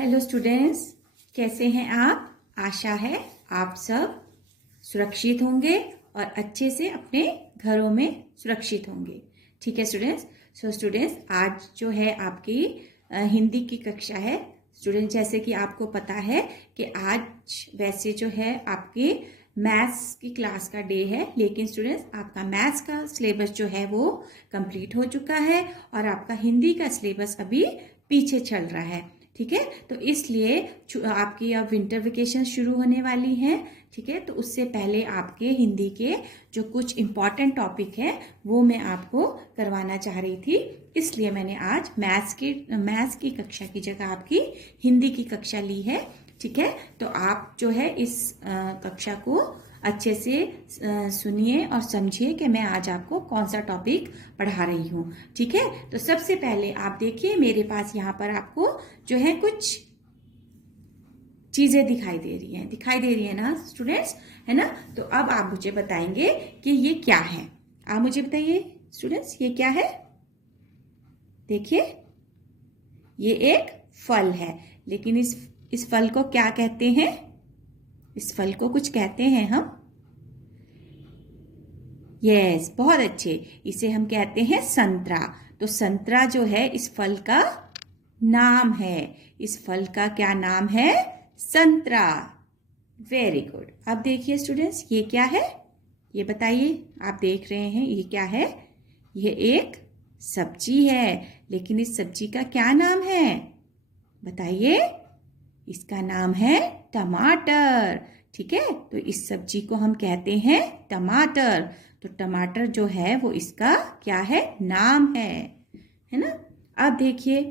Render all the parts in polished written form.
Hello students, कैसे हैं आप? आशा है आप सब सुरक्षित होंगे और अच्छे से अपने घरों में सुरक्षित होंगे। ठीक है स्टूडेंट्स। स्टूडेंट्स, आज जो है आपकी हिंदी की कक्षा है। स्टूडेंट्स, जैसे कि आपको पता है कि आज वैसे जो है आपकी मैथ्स की क्लास का डे है, लेकिन स्टूडेंट्स आपका मैथ्स का सिलेबस जो है वो कंप्लीट हो चुका है और आपका हिंदी का सिलेबस अभी पीछे चल रहा है। ठीक है, तो इसलिए आपकी अब विंटर वेकेशन शुरू होने वाली हैं। ठीक है, तो उससे पहले आपके हिंदी के जो कुछ इम्पॉर्टेंट टॉपिक है वो मैं आपको करवाना चाह रही थी। इसलिए मैंने आज मैथ्स की कक्षा की जगह आपकी हिंदी की कक्षा ली है। ठीक है, तो आप जो है इस कक्षा को अच्छे से सुनिए और समझिए कि मैं आज आपको कौन सा टॉपिक पढ़ा रही हूँ। ठीक है, तो सबसे पहले आप देखिए मेरे पास यहाँ पर आपको जो है कुछ चीजें दिखाई दे रही है ना स्टूडेंट्स, है ना? तो अब आप मुझे बताएंगे कि ये क्या है। आप मुझे बताइए स्टूडेंट्स, ये क्या है? देखिए, ये एक फल है, लेकिन इस फल को क्या कहते हैं? इस फल को कुछ कहते हैं हम। यस, बहुत अच्छे। इसे हम कहते हैं संतरा। तो संतरा जो है इस फल का नाम है। इस फल का क्या नाम है? संतरा। Very good. अब देखिए स्टूडेंट्स, ये क्या है? ये बताइए, आप देख रहे हैं ये क्या है? ये एक सब्जी है, लेकिन इस सब्जी का क्या नाम है? बताइए। इसका नाम है टमाटर। ठीक है, तो इस सब्जी को हम कहते हैं टमाटर। तो टमाटर जो है वो इसका क्या है? नाम है ना? अब देखिए,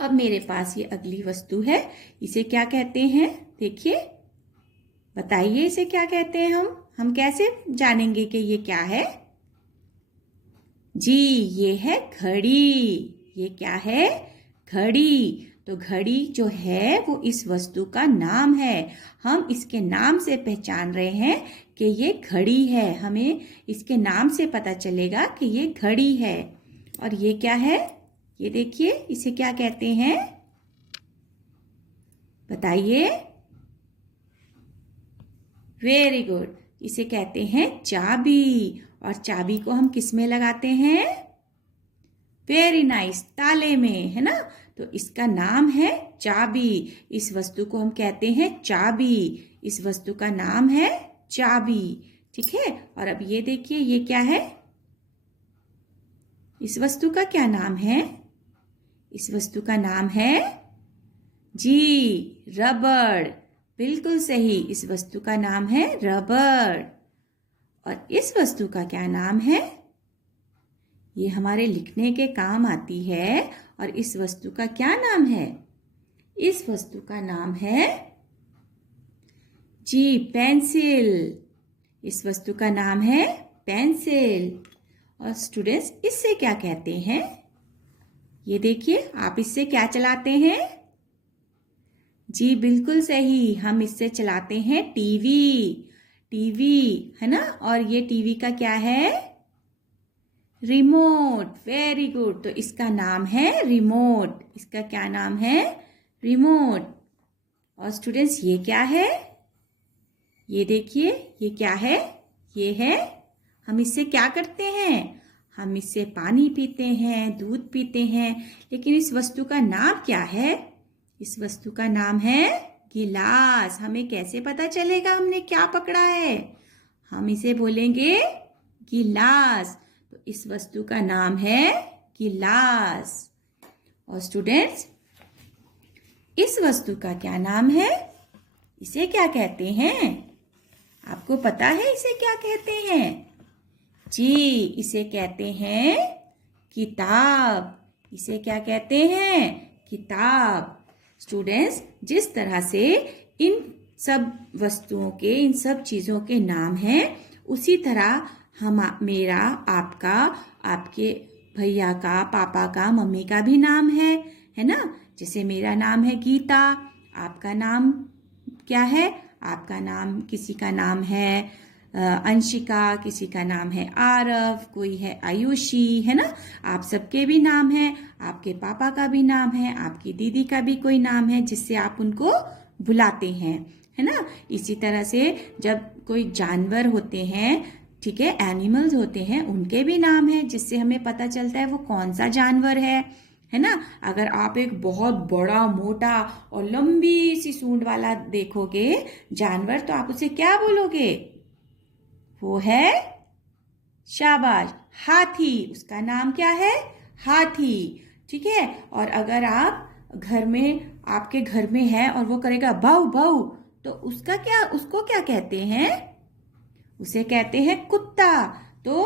अब मेरे पास ये अगली वस्तु है। इसे क्या कहते हैं? देखिए, बताइए इसे क्या कहते हैं? हम कैसे जानेंगे कि ये क्या है? जी, ये है घड़ी। ये क्या है? घड़ी। तो घड़ी जो है वो इस वस्तु का नाम है। हम इसके नाम से पहचान रहे हैं कि ये घड़ी है। हमें इसके नाम से पता चलेगा कि ये घड़ी है। और ये क्या है? ये देखिए, इसे क्या कहते हैं? बताइए। Very good. इसे कहते हैं चाबी। और चाबी को हम किस में लगाते हैं? वेरी नाइस, ताले में, है ना? तो इसका नाम है चाबी। इस वस्तु को हम कहते हैं चाबी। इस वस्तु का नाम है चाबी। ठीक है, और अब ये देखिए, ये क्या है? इस वस्तु का क्या नाम है? इस वस्तु का नाम है जी, रबड़। बिल्कुल सही, इस वस्तु का नाम है रबड़। और इस वस्तु का क्या नाम है? ये हमारे लिखने के काम आती है। और इस वस्तु का क्या नाम है? इस वस्तु का नाम है जी, पेंसिल। इस वस्तु का नाम है पेंसिल। और स्टूडेंट्स, इससे क्या कहते हैं? ये देखिए, आप इससे क्या चलाते हैं? जी बिल्कुल सही, हम इससे चलाते हैं टीवी। टीवी, है ना? और ये टीवी का क्या है? रिमोट। Very good. तो इसका नाम है रिमोट। इसका क्या नाम है? रिमोट। और स्टूडेंट्स, ये क्या है? ये देखिए, ये क्या है? ये है, हम इससे क्या करते हैं? हम इससे पानी पीते हैं, दूध पीते हैं। लेकिन इस वस्तु का नाम क्या है? इस वस्तु का नाम है गिलास। हमें कैसे पता चलेगा हमने क्या पकड़ा है? हम इसे बोलेंगे गिलास। तो इस वस्तु का नाम है गिलास। और स्टूडेंट्स, इस वस्तु का क्या नाम है? इसे क्या कहते हैं? आपको पता है इसे क्या कहते हैं? जी, इसे कहते हैं किताब। इसे क्या कहते हैं? किताब। स्टूडेंट्स, जिस तरह से इन सब वस्तुओं के, इन सब चीज़ों के नाम हैं, उसी तरह मेरा, आपका, आपके भैया का, पापा का, मम्मी का भी नाम है ना? जैसे मेरा नाम है गीता। आपका नाम क्या है? आपका नाम, किसी का नाम है अंशिका, किसी का नाम है आरव, कोई है आयुषी, है ना। आप सबके भी नाम है, आपके पापा का भी नाम है, आपकी दीदी का भी कोई नाम है जिससे आप उनको बुलाते हैं, है ना। इसी तरह से जब कोई जानवर होते हैं, ठीक है, एनिमल्स होते हैं, उनके भी नाम है जिससे हमें पता चलता है वो कौन सा जानवर है ना। अगर आप एक बहुत बड़ा मोटा और लंबी सी सूंड वाला देखोगे जानवर तो आप उसे क्या बोलोगे? वो है, शाबाश, हाथी। उसका नाम क्या है? हाथी, ठीक है। और अगर आप घर में, आपके घर में है और वो करेगा भाऊ भाऊ, तो उसको क्या कहते हैं? उसे कहते हैं कुत्ता। तो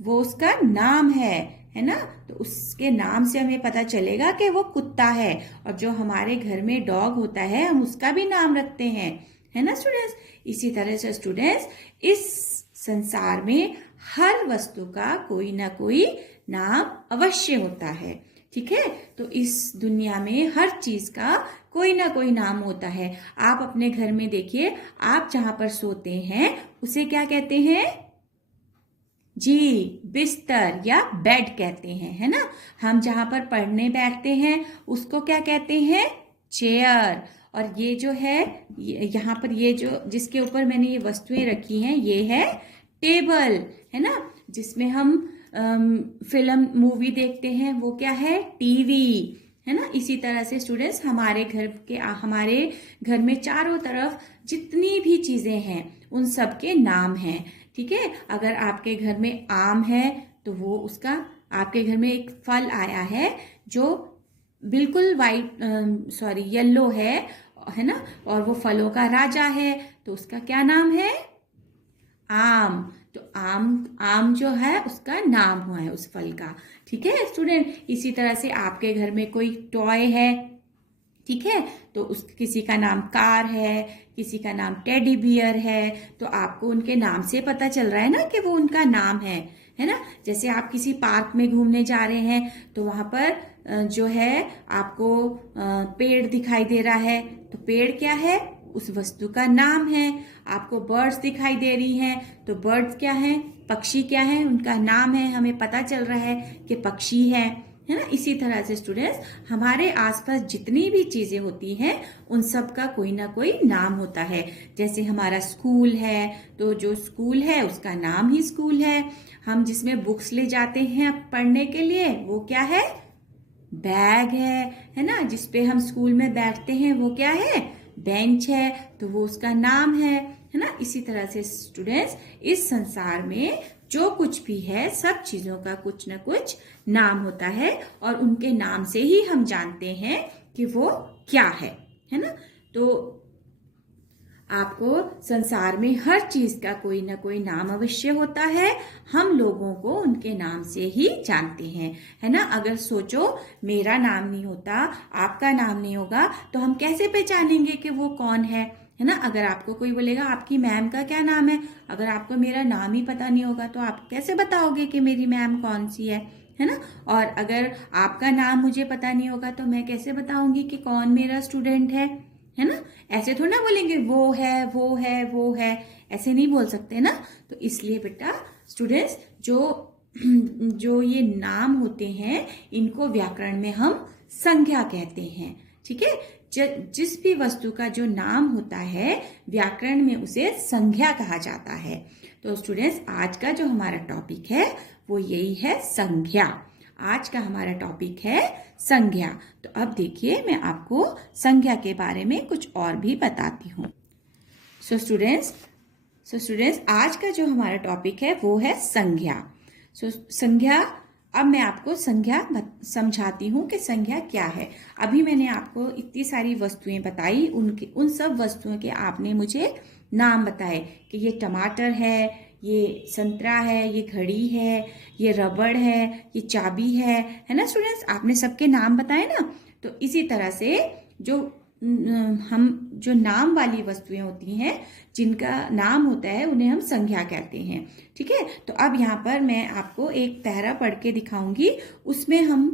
वो उसका नाम है ना। तो उसके नाम से हमें पता चलेगा कि वो कुत्ता है। और जो हमारे घर में डॉग होता है हम उसका भी नाम रखते हैं, है ना स्टूडेंट्स। इसी तरह से स्टूडेंट्स, इस संसार में हर वस्तु का कोई ना कोई नाम अवश्य होता है, ठीक है। तो इस दुनिया में हर चीज का कोई ना कोई नाम होता है। आप अपने घर में देखिए, आप जहां पर सोते हैं उसे क्या कहते हैं? जी, बिस्तर या बेड कहते हैं, है ना। हम जहां पर पढ़ने बैठते हैं उसको क्या कहते हैं? चेयर। और ये जो है, यहाँ पर ये जो जिसके ऊपर मैंने ये वस्तुएं रखी हैं, ये है टेबल, है ना। जिसमें हम फिल्म मूवी देखते हैं वो क्या है? टीवी, है ना। इसी तरह से स्टूडेंट्स, हमारे घर में चारों तरफ जितनी भी चीजें हैं उन सब के नाम हैं, ठीक है। अगर आपके घर में आम है तो वो उसका, आपके घर में एक फल आया है जो बिल्कुल येलो है ना, और वो फलों का राजा है, तो उसका क्या नाम है? आम। तो आम जो है उसका नाम हुआ है उस फल का, ठीक है स्टूडेंट। इसी तरह से आपके घर में कोई टॉय है, ठीक है, तो किसी का नाम कार है, किसी का नाम टेडी बियर है, तो आपको उनके नाम से पता चल रहा है ना कि वो उनका नाम है ना। जैसे आप किसी पार्क में घूमने जा रहे हैं तो वहां पर जो है आपको पेड़ दिखाई दे रहा है, तो पेड़ क्या है? उस वस्तु का नाम है। आपको बर्ड्स दिखाई दे रही हैं तो बर्ड्स क्या है? पक्षी क्या है? उनका नाम है, हमें पता चल रहा है कि पक्षी है ना। इसी तरह से स्टूडेंट्स, हमारे आसपास जितनी भी चीजें होती हैं उन सब का कोई ना कोई नाम होता है। जैसे हमारा स्कूल है तो जो स्कूल है उसका नाम ही स्कूल है। हम जिसमें बुक्स ले जाते हैं पढ़ने के लिए वो क्या है? बैग है ना। जिसपे हम स्कूल में बैठते हैं वो क्या है? बेंच है, तो वो उसका नाम है ना। इसी तरह से स्टूडेंट्स, इस संसार में जो कुछ भी है सब चीजों का कुछ ना कुछ नाम होता है और उनके नाम से ही हम जानते हैं कि वो क्या है ना। तो आपको संसार में हर चीज का कोई ना कोई नाम अवश्य होता है। हम लोगों को उनके नाम से ही जानते हैं, है ना। अगर सोचो, मेरा नाम नहीं होता, आपका नाम नहीं होगा, तो हम कैसे पहचानेंगे कि वो कौन है ना। अगर आपको कोई बोलेगा आपकी मैम का क्या नाम है, अगर आपको मेरा नाम ही पता नहीं होगा तो आप कैसे बताओगे कि मेरी मैम कौन सी है ना। और अगर आपका नाम मुझे पता नहीं होगा तो मैं कैसे बताऊंगी कि कौन मेरा स्टूडेंट है ना। ऐसे थोड़ा ना बोलेंगे वो है, ऐसे नहीं बोल सकते ना। तो इसलिए बेटा स्टूडेंट्स, जो ये नाम होते हैं इनको व्याकरण में हम संज्ञा कहते हैं, ठीक है। जिस भी वस्तु का जो नाम होता है व्याकरण में उसे संज्ञा कहा जाता है। तो स्टूडेंट्स, आज का जो हमारा टॉपिक है वो यही है, संज्ञा। आज का हमारा टॉपिक है संज्ञा। तो अब देखिए, मैं आपको संज्ञा के बारे में कुछ और भी बताती हूँ। सो स्टूडेंट्स, आज का जो हमारा टॉपिक है वो है संज्ञा। संज्ञा, अब मैं आपको संज्ञा समझाती हूँ कि संज्ञा क्या है। अभी मैंने आपको इतनी सारी वस्तुएं बताई, उन सब वस्तुओं के आपने मुझे नाम बताए कि ये टमाटर है, ये संतरा है, ये घड़ी है, ये रबड़ है, ये चाबी है ना स्टूडेंट्स। आपने सबके नाम बताए ना। तो इसी तरह से जो नाम वाली वस्तुएं होती हैं, जिनका नाम होता है, उन्हें हम संज्ञा कहते हैं, ठीक है। तो अब यहाँ पर मैं आपको एक पैरा पढ़ के दिखाऊंगी, उसमें हम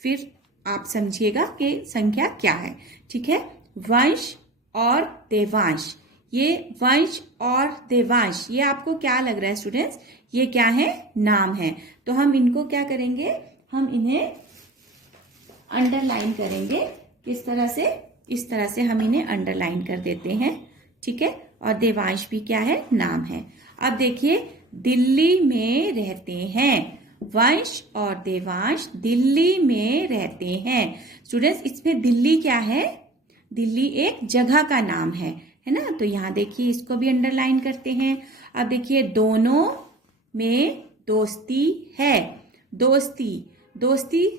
फिर आप समझिएगा कि संज्ञा क्या है, ठीक है। वंश और देवांश, ये वंश और देवांश, ये आपको क्या लग रहा है स्टूडेंट्स? ये क्या है? नाम है। तो हम इनको क्या करेंगे? हम इन्हें अंडरलाइन करेंगे। किस तरह से? इस तरह से हम इन्हें अंडरलाइन कर देते हैं, ठीक है। और देवांश भी क्या है? नाम है। अब देखिए, दिल्ली में रहते हैं, वंश और देवांश दिल्ली में रहते हैं। स्टूडेंट्स, इसमें दिल्ली क्या है? दिल्ली एक जगह का नाम है ना। तो यहाँ देखिए, इसको भी अंडरलाइन करते हैं। अब देखिए, दोनों में दोस्ती है। दोस्ती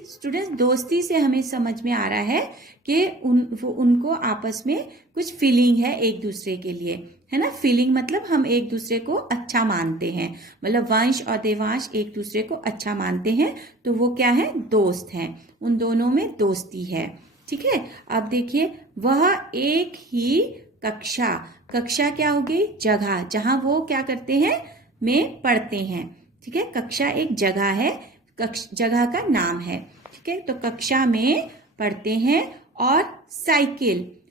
स्टूडेंट्स, दोस्ती से हमें समझ में आ रहा है कि उनको आपस में कुछ फीलिंग है एक दूसरे के लिए, है ना। फीलिंग मतलब हम एक दूसरे को अच्छा मानते हैं, मतलब वंश और देवांश एक दूसरे को अच्छा मानते हैं, तो वो क्या है? दोस्त हैं। उन दोनों में दोस्ती है, ठीक है। अब देखिए, वह एक ही कक्षा क्या हो गई? जगह, जहां वो क्या करते हैं? में पढ़ते हैं, ठीक है। कक्षा एक जगह है, जगह का नाम है, ठीक है। तो कक्षा में पढ़ते हैं। और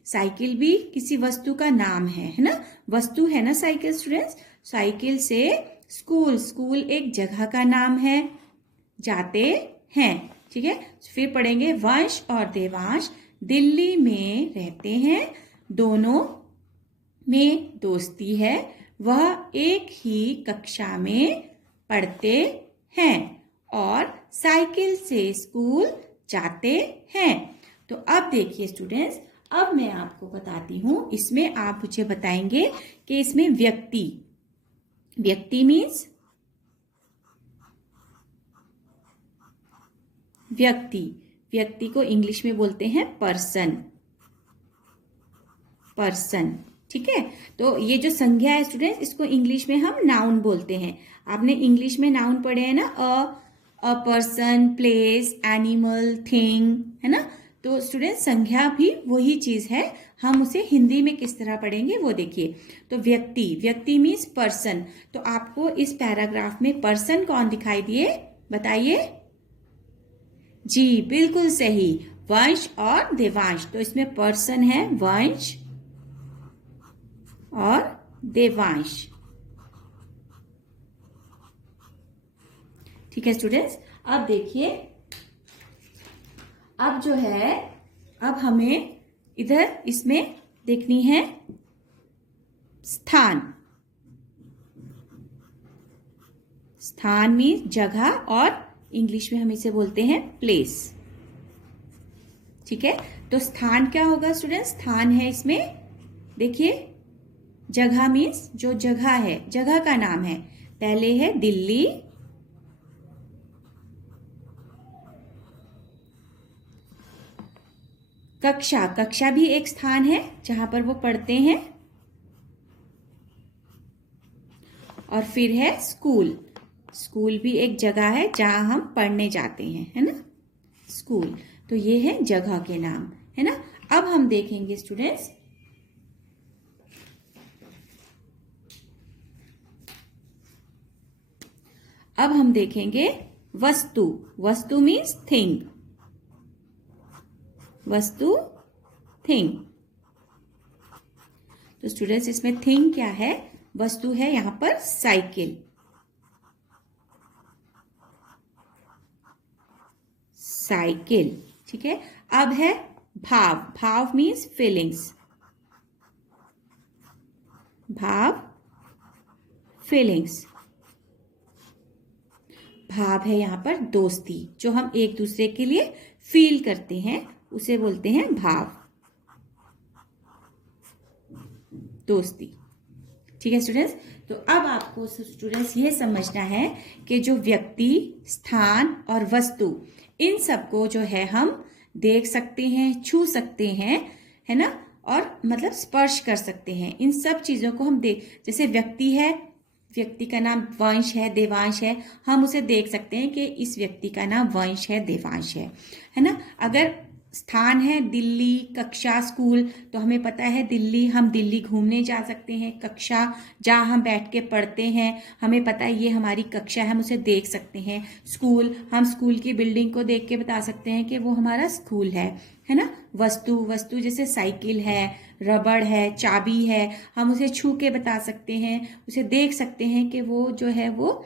साइकिल भी किसी वस्तु का नाम है ना। वस्तु है ना साइकिल स्टूडेंट्स। साइकिल से स्कूल एक जगह का नाम है, जाते हैं, ठीक है। फिर पढ़ेंगे, वंश और देवांश दिल्ली में रहते हैं, दोनों में दोस्ती है, वह एक ही कक्षा में पढ़ते हैं और साइकिल से स्कूल जाते हैं। तो अब देखिए स्टूडेंट्स, अब मैं आपको बताती हूं, इसमें आप मुझे बताएंगे कि इसमें व्यक्ति मीन्स व्यक्ति को इंग्लिश में बोलते हैं पर्सन, ठीक है। तो ये जो संज्ञा है स्टूडेंट्स, इसको इंग्लिश में हम नाउन बोलते हैं। आपने इंग्लिश में नाउन पढ़े हैं ना, a person, place, animal, thing, है ना। तो स्टूडेंट, संज्ञा भी वही चीज है, हम उसे हिंदी में किस तरह पढ़ेंगे वो देखिए। तो व्यक्ति मीन्स पर्सन। तो आपको इस पैराग्राफ में पर्सन कौन दिखाई दिए? बताइए। जी बिल्कुल सही, वंश और देवांश। तो इसमें पर्सन है वंश और देवांश, ठीक है स्टूडेंट्स। अब देखिए, अब जो है, अब हमें इधर इसमें देखनी है स्थान मीन्स जगह, और इंग्लिश में हम इसे बोलते हैं प्लेस, ठीक है। तो स्थान क्या होगा स्टूडेंट? स्थान है इसमें, देखिए, जगह मीन्स जो जगह है, जगह का नाम है। पहले है दिल्ली, कक्षा भी एक स्थान है जहां पर वो पढ़ते हैं। और फिर है स्कूल भी एक जगह है जहां हम पढ़ने जाते हैं, है ना, स्कूल। तो ये है जगह के नाम, है ना। अब हम देखेंगे स्टूडेंट्स, अब हम देखेंगे वस्तु मीन्स थिंग, थिंग। तो स्टूडेंट्स, इसमें थिंग क्या है? वस्तु है यहां पर साइकिल, ठीक है। अब है भाव मीन्स फीलिंग्स, भाव है यहां पर दोस्ती, जो हम एक दूसरे के लिए फील करते हैं उसे बोलते हैं भाव, दोस्ती, ठीक है स्टूडेंट्स। तो अब आपको स्टूडेंट्स ये समझना है कि जो व्यक्ति, स्थान और वस्तु, इन सबको जो है हम देख सकते हैं, छू सकते हैं, है ना, और मतलब स्पर्श कर सकते हैं। इन सब चीजों को हम जैसे व्यक्ति है, व्यक्ति का नाम वंश है, देवांश है, हम उसे देख सकते हैं कि इस व्यक्ति का नाम वंश है, देवांश है ना। अगर स्थान है दिल्ली, कक्षा, स्कूल, तो हमें पता है दिल्ली, हम दिल्ली घूमने जा सकते हैं। कक्षा, जहाँ हम बैठ के पढ़ते हैं, हमें पता है ये हमारी कक्षा है, हम उसे देख सकते हैं। स्कूल, हम स्कूल की बिल्डिंग को देख के बता सकते हैं कि वो हमारा स्कूल है ना। वस्तु, वस्तु जैसे साइकिल है, रबड़ है, चाबी है, हम उसे छू के बता सकते हैं, उसे देख सकते हैं कि वो जो है वो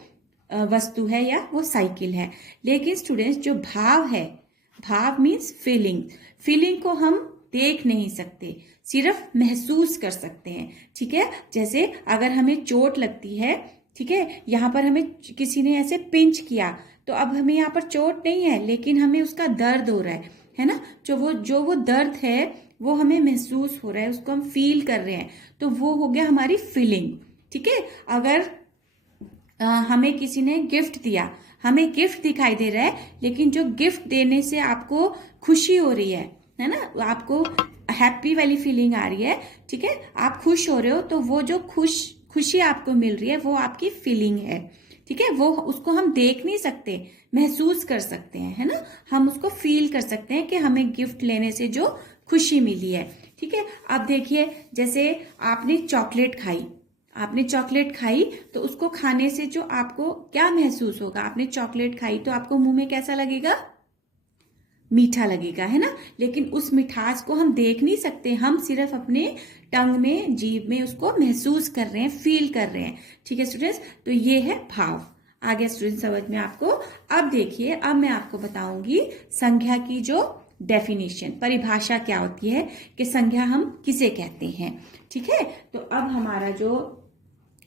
वस्तु है या वो साइकिल है। लेकिन स्टूडेंट्स जो भाव है, भाव मीन्स फीलिंग, फीलिंग को हम देख नहीं सकते, सिर्फ महसूस कर सकते हैं। ठीक है, जैसे अगर हमें चोट लगती है, ठीक है, यहाँ पर हमें किसी ने ऐसे पिंच किया, तो अब हमें यहाँ पर चोट नहीं है लेकिन हमें उसका दर्द हो रहा है ना, जो वो दर्द है वो हमें महसूस हो रहा है, उसको हम फील कर रहे हैं, तो वो हो गया हमारी फीलिंग। ठीक है, अगर हमें किसी ने गिफ्ट दिया, हमें गिफ्ट दिखाई दे रहा है लेकिन जो गिफ्ट देने से आपको खुशी हो रही है ना, आपको हैप्पी वाली फीलिंग आ रही है, ठीक है, आप खुश हो रहे हो, तो वो जो खुशी आपको मिल रही है वो आपकी फीलिंग है। ठीक है, वो उसको हम देख नहीं सकते, महसूस कर सकते हैं, है ना, हम उसको फील कर सकते हैं कि हमें गिफ्ट लेने से जो खुशी मिली है। ठीक है, अब देखिए, जैसे आपने चॉकलेट खाई, आपने चॉकलेट खाई तो उसको खाने से जो आपको क्या महसूस होगा, आपने चॉकलेट खाई तो आपको मुंह में कैसा लगेगा, मीठा लगेगा, है ना, लेकिन उस मिठास को हम देख नहीं सकते, हम सिर्फ अपने टंग में, जीभ में उसको महसूस कर रहे हैं, फील कर रहे हैं। ठीक है स्टूडेंट्स, तो ये है भाव। आ गया स्टूडेंट समझ में आपको? अब देखिए, अब मैं आपको बताऊंगी संज्ञा की जो डेफिनेशन, परिभाषा क्या होती है कि संज्ञा हम किसे कहते हैं। ठीक है, तो अब हमारा जो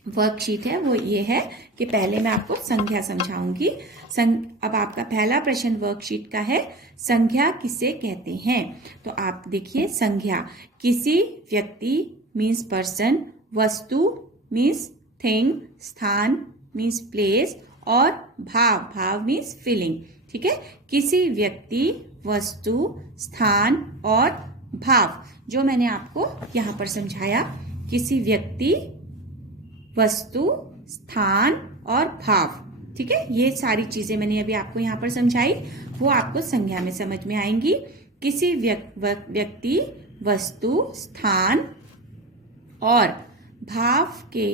वर्कशीट है वो ये है कि पहले मैं आपको संज्ञा समझाऊंगी। अब आपका पहला प्रश्न वर्कशीट का है, संज्ञा किसे कहते हैं। तो आप देखिए, संज्ञा किसी व्यक्ति मीन्स पर्सन, वस्तु मीन्स थिंग, स्थान मीन्स प्लेस, और भाव मीन्स फीलिंग। ठीक है, किसी व्यक्ति, वस्तु, स्थान और भाव, जो मैंने आपको यहाँ पर समझाया, किसी व्यक्ति, वस्तु, स्थान और भाव। ठीक है, ये सारी चीजें मैंने अभी आपको यहाँ पर समझाई, वो आपको संज्ञा में समझ में आएंगी। किसी व्यक्ति, वस्तु, स्थान और भाव के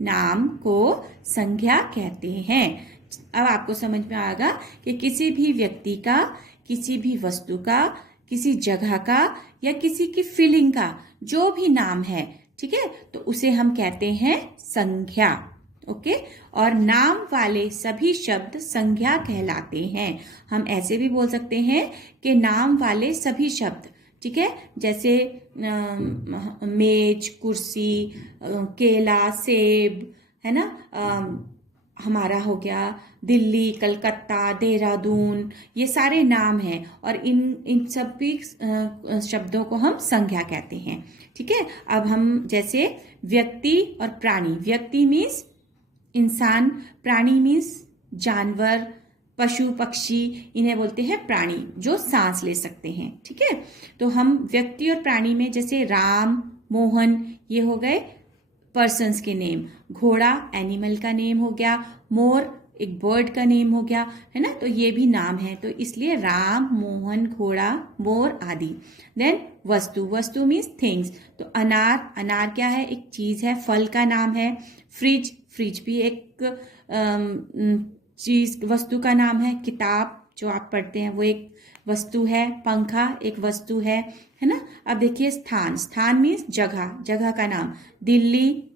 नाम को संज्ञा कहते हैं। अब आपको समझ में आएगा कि किसी भी व्यक्ति का, किसी भी वस्तु का, किसी जगह का या किसी की फीलिंग का जो भी नाम है, ठीक है, तो उसे हम कहते हैं संज्ञा। ओके, और नाम वाले सभी शब्द संज्ञा कहलाते हैं। हम ऐसे भी बोल सकते हैं कि नाम वाले सभी शब्द, ठीक है, जैसे मेज, कुर्सी, केला, सेब, है ना, हमारा हो गया दिल्ली, कलकत्ता, देहरादून, ये सारे नाम हैं और इन सभी शब्दों को हम संज्ञा कहते हैं। ठीक है, अब हम जैसे व्यक्ति और प्राणी, व्यक्ति मीन्स इंसान, प्राणी मीन्स जानवर, पशु, पक्षी, इन्हें बोलते हैं प्राणी, जो सांस ले सकते हैं। ठीक है, तो हम व्यक्ति और प्राणी में जैसे राम, मोहन, ये हो गए पर्सन्स के नेम, घोड़ा एनिमल का नेम हो गया, मोर एक बर्ड का नेम हो गया, है ना, तो ये भी नाम है, तो इसलिए राम, मोहन, घोड़ा, मोर आदि। देन वस्तु, वस्तु मीन्स थिंग्स, तो अनार, अनार क्या है, एक चीज है, फल का नाम है। फ्रिज, फ्रिज भी एक चीज, वस्तु का नाम है। किताब जो आप पढ़ते हैं वो एक वस्तु है। पंखा एक वस्तु है ना। अब देखिए स्थान, स्थान मीन्स जगह, जगह का नाम, दिल्ली,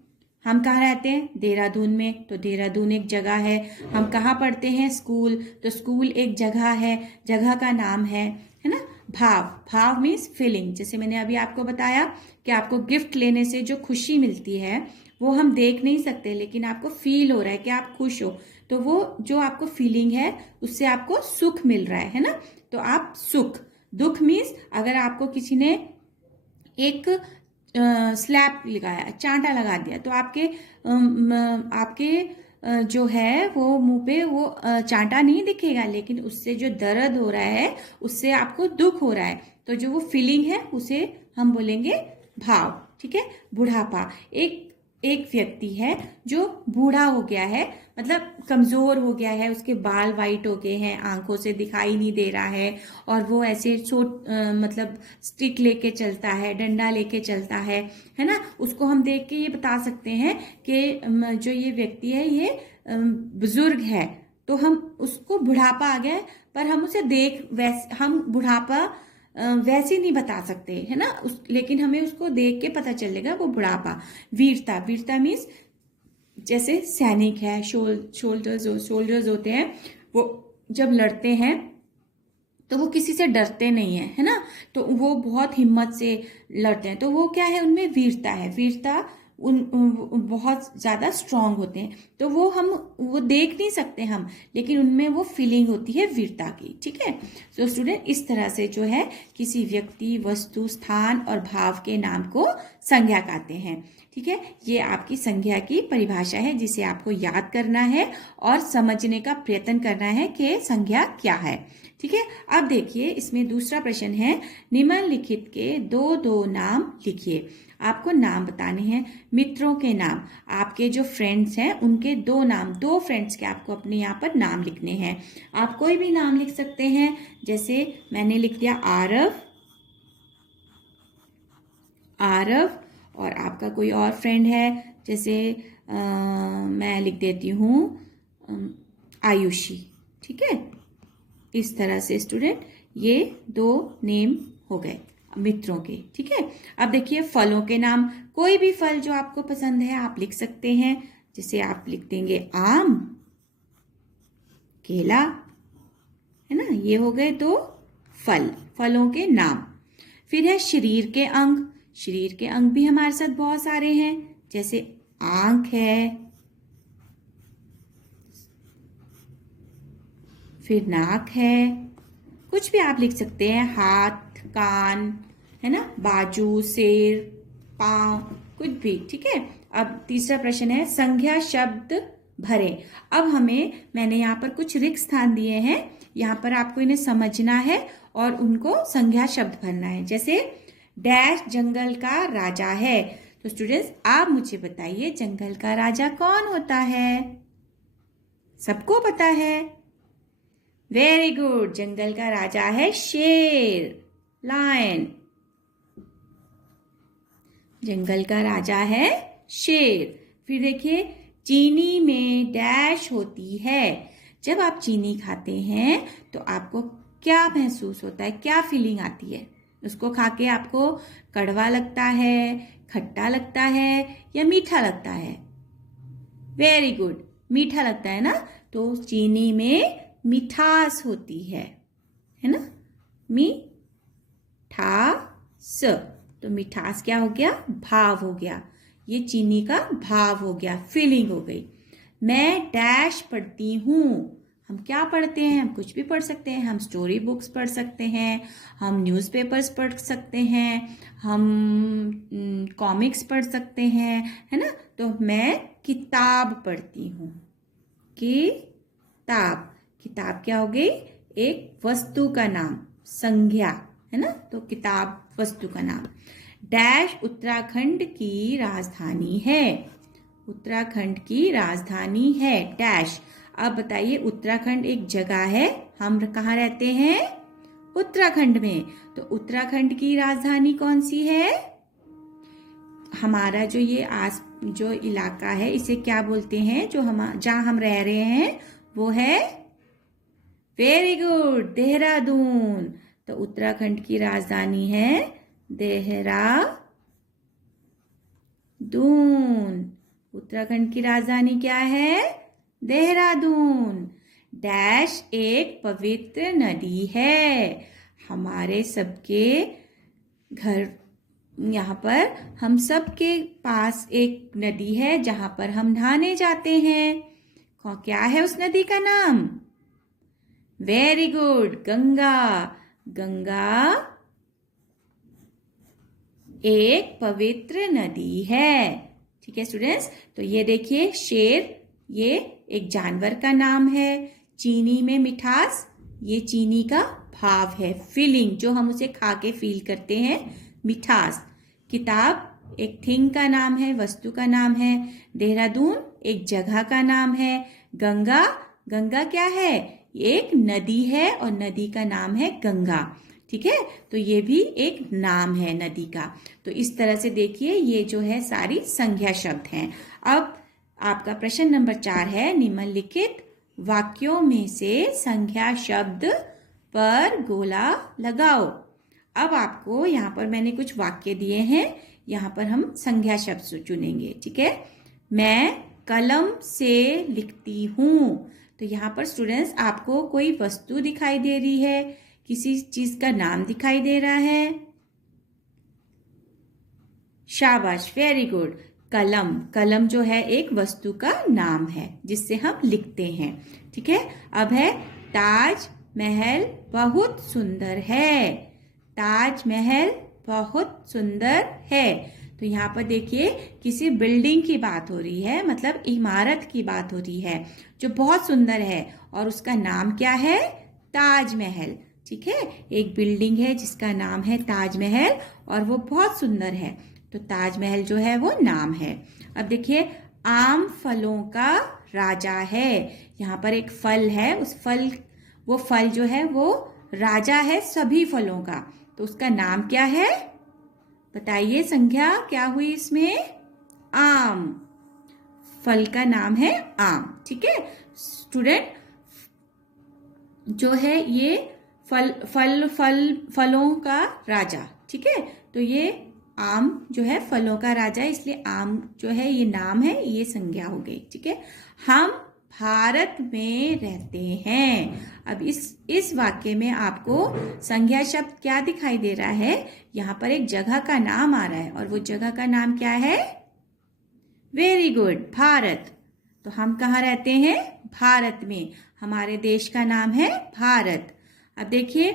हम कहाँ रहते हैं, देहरादून में, तो देहरादून एक जगह है। हम कहाँ पढ़ते हैं, स्कूल, तो स्कूल एक जगह है, जगह का नाम है ना। भाव, भाव मीन्स फीलिंग, जैसे मैंने अभी आपको बताया कि आपको गिफ्ट लेने से जो खुशी मिलती है वो हम देख नहीं सकते, लेकिन आपको फील हो रहा है कि आप खुश हो, तो वो जो आपको फीलिंग है उससे आपको सुख मिल रहा है ना, तो आप सुख। दुख मीन्स अगर आपको किसी ने एक स्लैप लगाया, चांटा लगा दिया, तो आपके जो है वो मुंह पे वो चांटा नहीं दिखेगा, लेकिन उससे जो दर्द हो रहा है उससे आपको दुख हो रहा है, तो जो वो फीलिंग है उसे हम बोलेंगे भाव। ठीक है, बुढ़ापा, एक व्यक्ति है जो बूढ़ा हो गया है, मतलब कमजोर हो गया है, उसके बाल वाइट हो गए हैं, आंखों से दिखाई नहीं दे रहा है, और वो ऐसे मतलब स्टिक लेके चलता है, डंडा लेके चलता है ना। उसको हम देख के ये बता सकते हैं कि जो ये व्यक्ति है ये बुजुर्ग है, तो हम उसको बुढ़ापा आ गया है, पर हम उसे हम बुढ़ापा वैसे नहीं बता सकते है ना, लेकिन हमें उसको देख के पता चलेगा वो बुढ़ापा। वीरता, वीरता मीन्स जैसे सैनिक है, सोल्जर्स होते हैं, वो जब लड़ते हैं तो वो किसी से डरते नहीं है ना, तो वो बहुत हिम्मत से लड़ते हैं, तो वो क्या है, उनमें वीरता है। वीरता बहुत ज़्यादा स्ट्रांग होते हैं, तो वो देख नहीं सकते हम, लेकिन उनमें वो फीलिंग होती है वीरता की। ठीक है, तो स्टूडेंट इस तरह से जो है किसी व्यक्ति, वस्तु, स्थान और भाव के नाम को संज्ञा कहते हैं। ठीक है, ये आपकी संज्ञा की परिभाषा है जिसे आपको याद करना है और समझने का प्रयत्न करना है कि संज्ञा क्या है। ठीक है, अब देखिए इसमें दूसरा प्रश्न है, निम्नलिखित के दो नाम लिखिए। आपको नाम बताने हैं, मित्रों के नाम, आपके जो फ्रेंड्स हैं उनके दो नाम, दो फ्रेंड्स के आपको अपने यहाँ पर नाम लिखने हैं। आप कोई भी नाम लिख सकते हैं, जैसे मैंने लिख दिया आरव, और आपका कोई और फ्रेंड है, जैसे मैं लिख देती हूँ आयुषी। ठीक है, इस तरह से स्टूडेंट ये दो नेम हो गए मित्रों के। ठीक है, अब देखिए फलों के नाम, कोई भी फल जो आपको पसंद है आप लिख सकते हैं, जैसे आप लिख देंगे आम, केला, है ना, ये हो गए दो फलों के नाम। फिर है शरीर के अंग, शरीर के अंग भी हमारे साथ बहुत सारे हैं, जैसे आंख है, फिर नाक है, कुछ भी आप लिख सकते हैं, हाथ, कान, है ना, बाजू, सिर, पांव, कुछ भी। ठीक है, अब तीसरा प्रश्न है, संज्ञा शब्द भरें। अब मैंने यहाँ पर कुछ रिक्त स्थान दिए हैं, यहाँ पर आपको इन्हें समझना है और उनको संज्ञा शब्द भरना है। जैसे डैश जंगल का राजा है, तो स्टूडेंट्स आप मुझे बताइए जंगल का राजा कौन होता है? सबको पता है, वेरी गुड, जंगल का राजा है शेर, लायन। जंगल का राजा है शेर। फिर देखिए चीनी में डैश होती है। जब आप चीनी खाते हैं तो आपको क्या महसूस होता है, क्या फीलिंग आती है? उसको खा के आपको कड़वा लगता है, खट्टा लगता है या मीठा लगता है? वेरी गुड, मीठा लगता है ना। तो चीनी में मिठास होती है ना, मिठास। तो मिठास क्या हो गया? भाव हो गया। ये चीनी का भाव हो गया, फीलिंग हो गई। मैं डैश पढ़ती हूँ। हम क्या पढ़ते हैं? हम कुछ भी पढ़ सकते हैं। हम स्टोरी बुक्स पढ़ सकते हैं, हम न्यूज़पेपर्स पढ़ सकते हैं, हम कॉमिक्स पढ़ सकते हैं, है ना। तो मैं किताब पढ़ती हूँ। किताब, किताब क्या हो गई? एक वस्तु का नाम, संज्ञा, है ना। तो किताब वस्तु का नाम। डैश उत्तराखंड की राजधानी है। उत्तराखंड की राजधानी है डैश। अब बताइए उत्तराखंड एक जगह है, हम कहाँ रहते हैं? उत्तराखंड में। तो उत्तराखंड की राजधानी कौन सी है? हमारा जो ये जो इलाका है इसे क्या बोलते हैं? जहाँ हम रह रहे हैं वो है, वेरी गुड, देहरादून। तो उत्तराखंड की राजधानी है देहरादून। उत्तराखंड की राजधानी क्या है? देहरादून। डैश एक पवित्र नदी है। हमारे सबके घर, यहाँ पर हम सबके पास एक नदी है जहाँ पर हम नहाने जाते हैं। क्या है उस नदी का नाम? Very good, Ganga. गंगा एक पवित्र नदी है। ठीक है स्टूडेंट्स, तो ये देखिए शेर, ये एक जानवर का नाम है। चीनी में मिठास, ये चीनी का भाव है, फीलिंग, जो हम उसे खा के फील करते हैं, मिठास। किताब एक थिंग का नाम है, वस्तु का नाम है। देहरादून एक जगह का नाम है। गंगा, गंगा क्या है? एक नदी है और नदी का नाम है गंगा। ठीक है, तो ये भी एक नाम है नदी का। तो इस तरह से देखिए ये जो है सारी संज्ञा शब्द हैं। अब आपका प्रश्न नंबर 4 है, निम्नलिखित वाक्यों में से संज्ञा शब्द पर गोला लगाओ। अब आपको यहाँ पर मैंने कुछ वाक्य दिए हैं, यहाँ पर हम संज्ञा शब्द चुनेंगे, ठीक है। मैं कलम से लिखती हूँ। तो यहाँ पर स्टूडेंट्स आपको कोई वस्तु दिखाई दे रही है, किसी चीज का नाम दिखाई दे रहा है। शाबाश, वेरी गुड। कलम, कलम जो है एक वस्तु का नाम है जिससे हम लिखते हैं, ठीक है। अब है ताज महल बहुत सुंदर है। ताज महल बहुत सुंदर है। तो यहाँ पर देखिए किसी बिल्डिंग की बात हो रही है, मतलब इमारत की बात हो रही है जो बहुत सुंदर है और उसका नाम क्या है? ताजमहल, ठीक है। एक बिल्डिंग है जिसका नाम है ताजमहल और वो बहुत सुंदर है, तो ताजमहल जो है वो नाम है। अब देखिए आम फलों का राजा है। यहाँ पर एक फल है, वो फल जो है वो राजा है सभी फलों का, तो उसका नाम क्या है? बताइए, संख्या क्या हुई इसमें? आम। फल का नाम है आम, ठीक है स्टूडेंट। जो है ये फलों का राजा, ठीक है। तो ये आम जो है फलों का राजा, इसलिए आम जो है ये नाम है, ये संज्ञा हो गई, ठीक है। हम भारत में रहते हैं। अब इस वाक्य में आपको संज्ञा शब्द क्या दिखाई दे रहा है? यहाँ पर एक जगह का नाम आ रहा है और वो जगह का नाम क्या है? Very good, Bharat. तो हम कहाँ रहते हैं? भारत में। हमारे देश का नाम है भारत। अब देखिए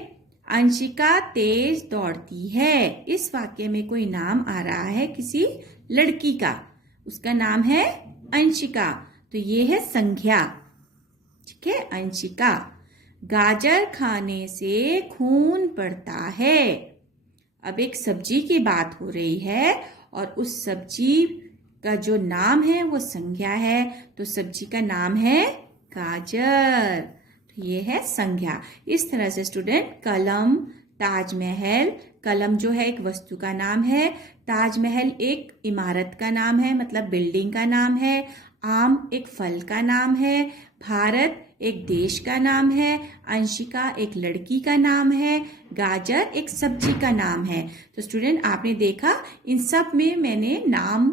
अंशिका तेज दौड़ती है। इस वाक्य में कोई नाम आ रहा है किसी लड़की का, उसका नाम है अंशिका, तो ये है संज्ञा, ठीक है। अंशिका। गाजर खाने से खून बढ़ता है। अब एक सब्जी की बात हो रही है और उस सब्जी का जो नाम है वो संज्ञा है, तो सब्जी का नाम है गाजर, तो ये है संज्ञा। इस तरह से स्टूडेंट कलम, ताजमहल, कलम जो है एक वस्तु का नाम है, ताजमहल एक इमारत का नाम है मतलब बिल्डिंग का नाम है, आम एक फल का नाम है, भारत एक देश का नाम है, अंशिका एक लड़की का नाम है, गाजर एक सब्जी का नाम है। तो स्टूडेंट आपने देखा इन सब में मैंने नाम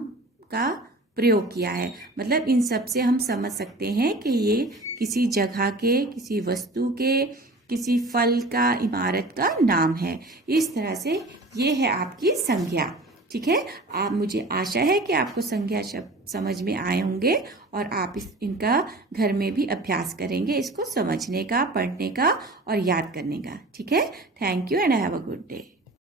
का प्रयोग किया है, मतलब इन सब से हम समझ सकते हैं कि ये किसी जगह के, किसी वस्तु के, किसी फल का, इमारत का नाम है। इस तरह से ये है आपकी संज्ञा, ठीक है। आप, मुझे आशा है कि आपको संज्ञा शब्द समझ में आए होंगे और आप इनका घर में भी अभ्यास करेंगे, इसको समझने का, पढ़ने का और याद करने का, ठीक है। Thank you and have a good day.